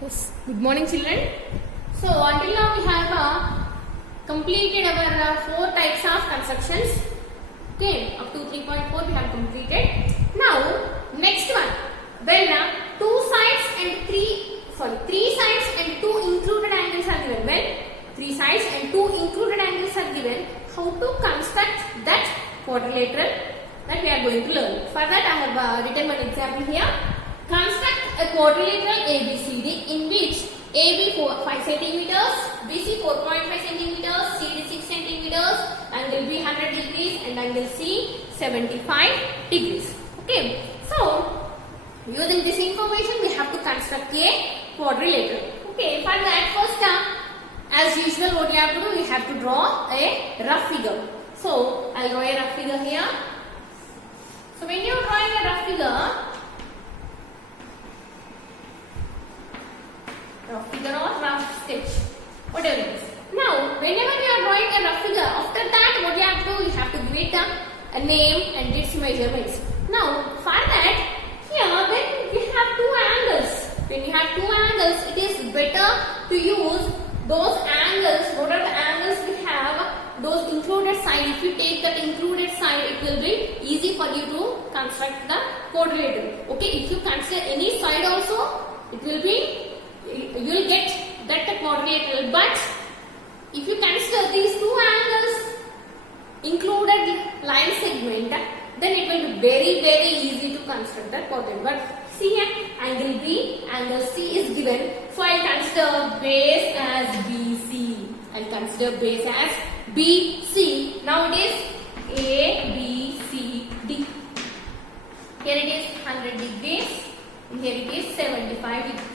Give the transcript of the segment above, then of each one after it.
Yes. Good morning, children. So until now we have completed our 4 types of constructions. Okay, up to 3.4 we have completed. Now next one, when three sides and two included angles are given. When 3 sides and 2 included angles are given, how to construct that quadrilateral that we are going to learn. For that I have written one example here. Construct a quadrilateral ABCD in which AB 5 centimeters, BC 4.5 centimeters, CD 6 centimeters, angle B 100 degrees and angle C 75 degrees. Okay, so using this information we have to construct a quadrilateral. Okay, for that first as usual what we have to do, we have to draw a rough figure. So I'll draw a rough figure here. So when you are drawing a rough figure or rough sketch, whatever it is. Now, whenever you are drawing a rough figure, after that what you have to do, you have to give it a name and its measurements. Now, for that, here when we have 2 angles, when you have 2 angles, it is better to use those angles, what are the angles we have, those included side. If you take that included side, it will be easy for you to construct the quadrilateral. Okay, if you consider any side also, it will be, you will get that quadrilateral. But if you consider these 2 angles included line segment, then it will be very easy to construct that quadrilateral. But see here, angle B, angle C is given. So I consider base as BC. I consider base as BC. Now it is A, B, C, D. Here it is 100 degrees. And here it is 75 degrees.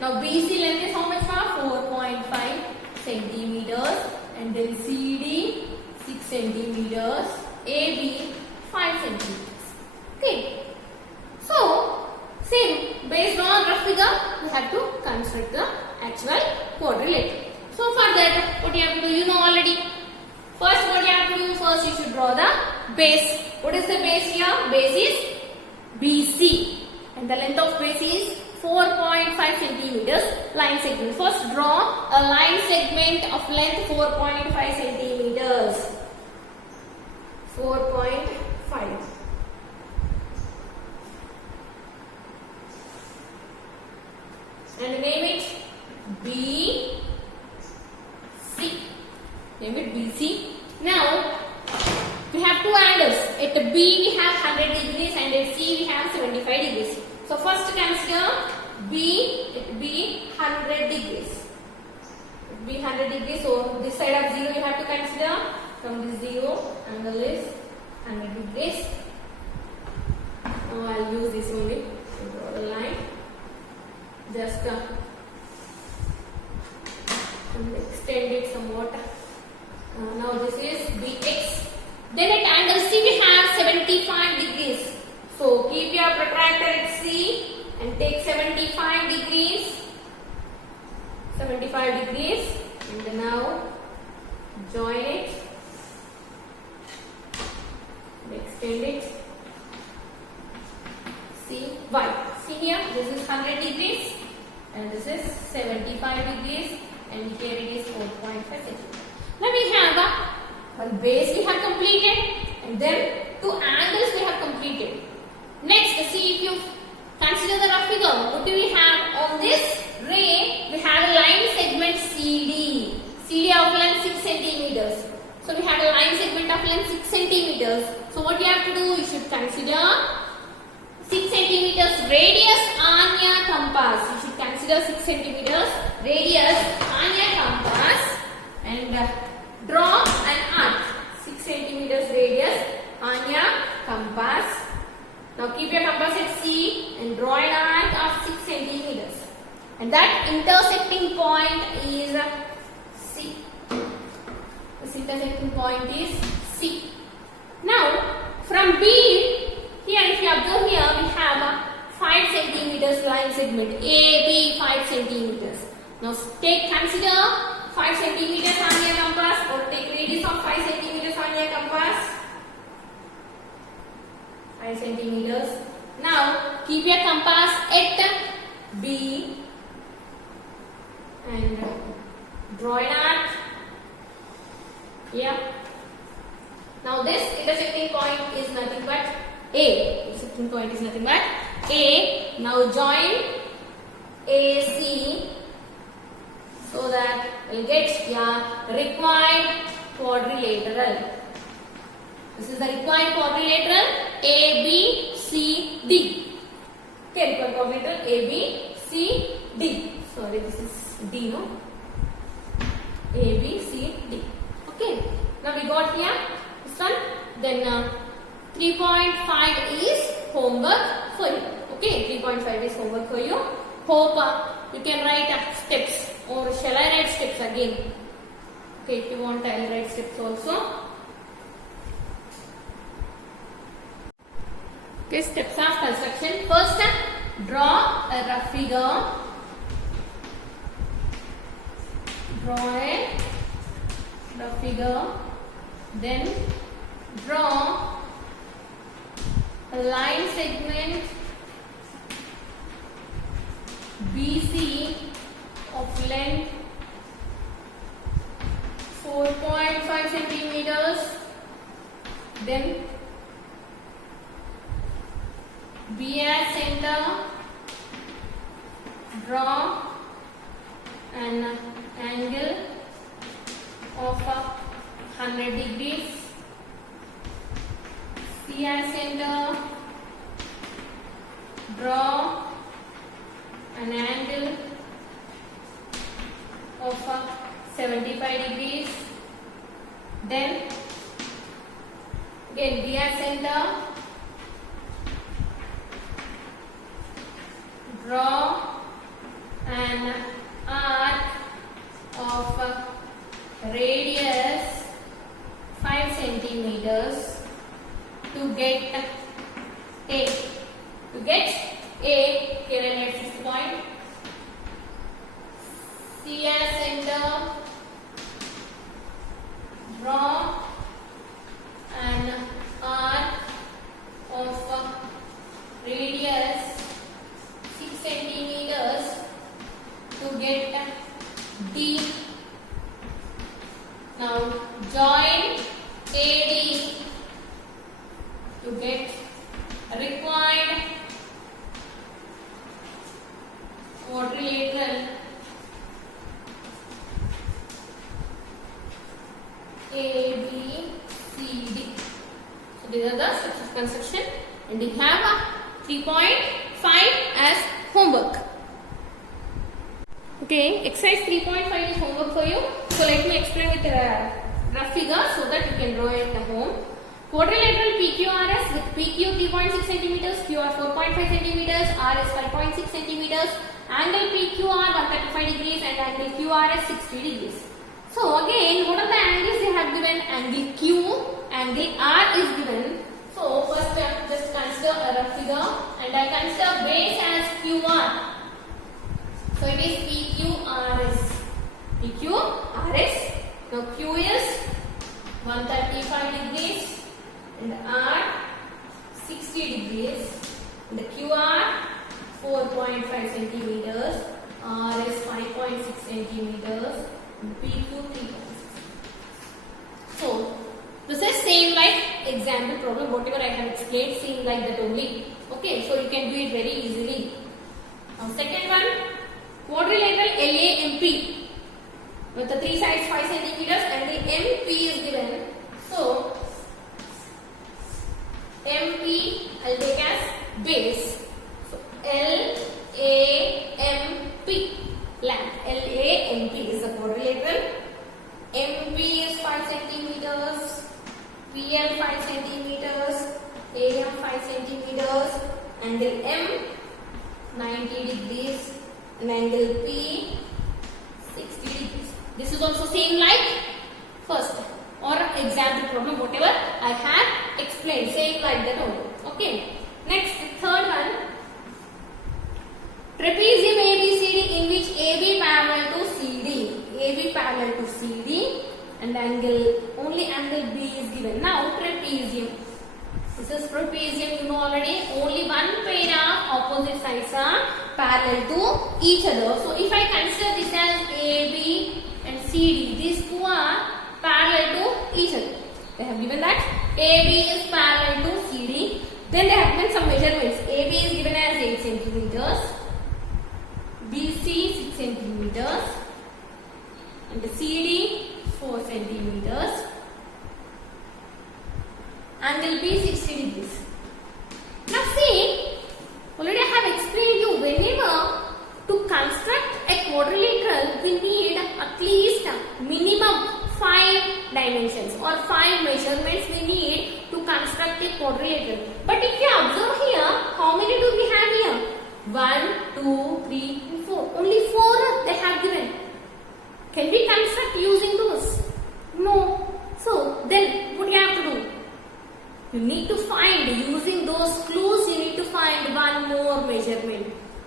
Now BC length is how much? 4.5 centimeters, and then CD 6 centimeters, AB 5 centimeters. Okay. So same, based on rough figure, we have to construct the actual quadrilateral. So for that, what you have to do, you know already. First, what you have to do, first you should draw the base. What is the base here? Base is BC, and the length of base is 4.5 centimeters line segment. First draw a line segment of length 4.5 centimeters. 4.5. And name it BC. Name it BC. Now we have 2 angles. At B we have 100 degrees and at C we have 75 degrees. So first consider B, it be 100 degrees. It be 100 degrees. So this side of 0 you have to consider. From this 0, angle is 100 degrees. Now I'll use this only to draw the line. Just extend it somewhat. Now this is BX. Then at angle C we have 75 degrees. So keep your protractor at C and take 75 degrees. 75 degrees. And now join it. And extend it. See Y. See here, this is 100 degrees and this is 75 degrees, and here it is 4.5 centimeters. Now we have one base we have completed, and then 2 angles we have completed. Next, see if you consider the rough figure. What do we have on this ray? We have a line segment CD. CD of length 6 centimeters. So we have a line segment of length 6 centimeters. So what you have to do? You should consider 6 centimeters radius on your compass. You should consider 6 centimeters radius on your compass and draw an arc. 6 centimeters radius on your compass. Now keep your compass at C and draw an arc of 6 centimeters. And that intersecting point is C. This intersecting point is C. Now from B, here if you observe here, we have a 5 centimeters line segment. AB 5 centimeters. Now consider 5 centimeters on your compass, or take radius of 5 centimeters on your compass. 5 centimeters. Now keep your compass at B draw an arc. Yeah. Now this intersecting point is nothing but A. Intersecting point is nothing but A. Now join AC so that we'll get your required quadrilateral. This is the required quadrilateral A, B, C, D. Okay, required quadrilateral A, B, C, D. Sorry, this is D, no? A, B, C, D. Okay. Now we got here this one. Then 3.5 is homework for you. Okay, 3.5 is homework for you. Hope you can write steps, or shall I write steps again? Okay, if you want, I will write steps also. Okay, steps of construction. First, draw a rough figure. Draw a rough figure. Then draw a line segment BC of length 4.5 centimeters. Then B as center. Draw an angle of 100 degrees. C as center. Draw an angle of 75 degrees. Then again D as center. Draw an arc of radius 5 centimeters to get A. To get A, here I get this point. C as center. Draw an arc of radius 6 centimeters to get D. Now join AD to get required quadrilateral ABCD. So these are the steps of construction, and we have a 3.5 as homework. Okay, exercise 3.5 is homework for you. So let me explain with a rough figure so that you can draw it at home. Quadrilateral PQRS with PQ 3.6 centimeters, QR 4.5 centimeters, RS 5.6 centimeters, angle PQR 135 degrees and angle QRS 60 degrees. So again, what are the angles they have given? Angle Q, angle R is given. So first just consider a rough figure, and I consider base as QR. So it is PQRS. PQRS. Now Q is 135 degrees and R 60 degrees. And the QR 4.5 centimeters, R is 5.6 centimeters, and PQ 3.6. So this is same like example problem, whatever I have explained, same like that only. Okay, so you can do it very easily. Now second one, quadrilateral LAMP with the three sides 5 centimeters and the MP is given. So MP I'll take as base. So LAMP length. LAMP is the quadrilateral. MP is 5 centimeters. PL 5 centimeters. AM 5 centimeters. Angle M 90 degrees. And angle P 60 degrees. This is also same like first or example problem, whatever I have explained, same like that only. Okay. Next, third one, trapezium ABCD in which AB parallel to CD. AB parallel to CD and angle, only angle B is given. Now trapezium. This is trapezium, you know already. Only one pair of opposite sides are parallel to each other. So if I consider this as AB and CD. These two are parallel to each other. They have given that AB is parallel to CD. Then they have given some measurements. AB is given as 8 centimeters, BC 6 centimeters, and CD 4 centimeters. Angle B 60 degrees. Now see, already I have explained you whenever to construct a quadrilateral we need at least minimum 5 dimensions or 5 measurements we need to construct a quadrilateral. But if you observe here, how many do we have here? 1, 2, 3, and 4. Only 4 they have given. Can we construct using those? No. So then what do you have to do? You need to find, using those clues, you need to find one more measurement.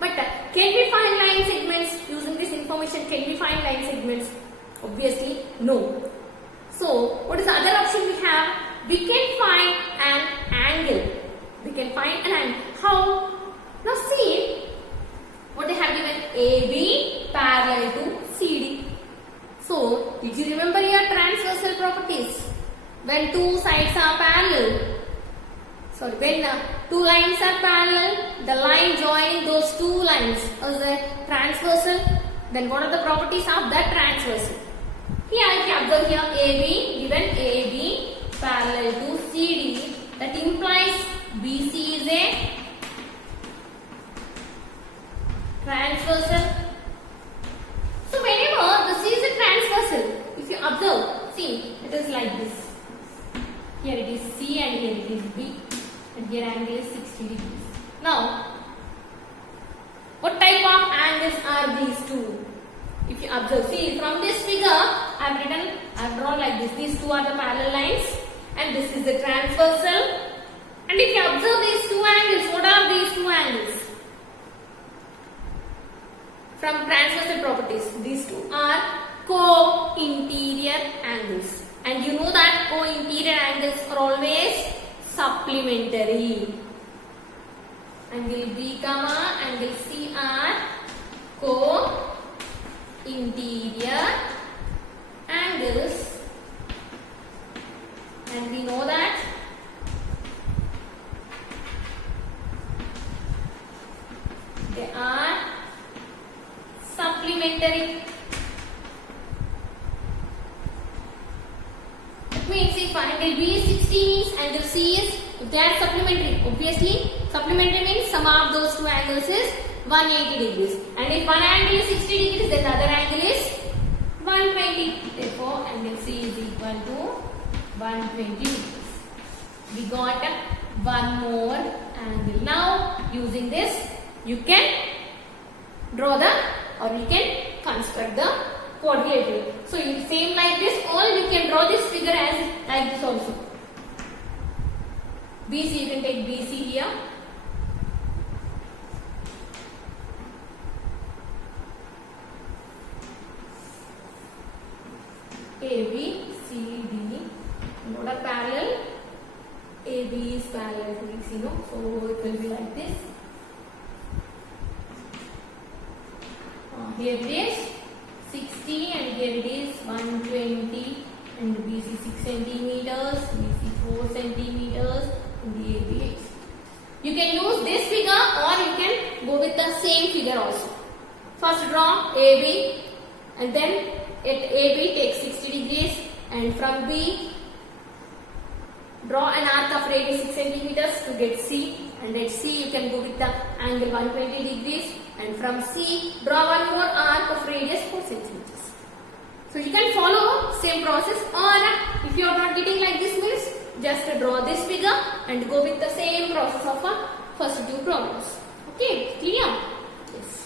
But can we find line segments using this information? Can we find line segments? Obviously, no. So, what is the other option we have? We can find an angle. We can find an angle. How? Now see, what they have given? AB parallel to CD. So, did you remember your transversal properties? When two sides are parallel, when two lines are parallel, the line joining those two lines is a transversal. Then what are the properties of that transversal? Here if you observe here AB, given AB parallel to CD, that implies BC is a transversal. So whenever the C is a transversal, if you observe, see, it is like this. Here it is C and here it is B, and here angle is 60 degrees. Now, what type of angles are these two? If you observe, see, from this figure I have drawn like this. These two are the parallel lines and this is the transversal. And if you observe these two angles, what are these two angles? From transversal properties, these two are co-interior angles. And you know that co-interior angles are always supplementary. Angle B, angle C are co-interior angles. And we know that they are supplementary. It means if angle B is 60 means angle C is, if they are supplementary, obviously supplementary means sum of those two angles is 180 degrees. And if one angle is 60 degrees, then the other angle is 120. Therefore, angle C is equal to 120 degrees. We got one more angle. Now, using this, you can draw or you can construct the quadrilateral. So, same like this, or you can draw this figure as like this also. BC, you can take BC here. AB, CD, what are parallel? AB is parallel to BC, no? So it will be like this. Here it is 60 and here it is 120 and BC 6 centimeters, BC 4 centimeters and the AB 8. You can use this figure or you can go with the same figure also. First draw AB and then at AB take 60 degrees and from B draw an arc of radius 6 centimeters to get C, and at C you can go with the angle 120 degrees, and from C draw one more arc of radius 4 centimeters. So you can follow same process, or if you are not getting like this means just draw this figure and go with the same process of first two problems. Okay, clear? Yes.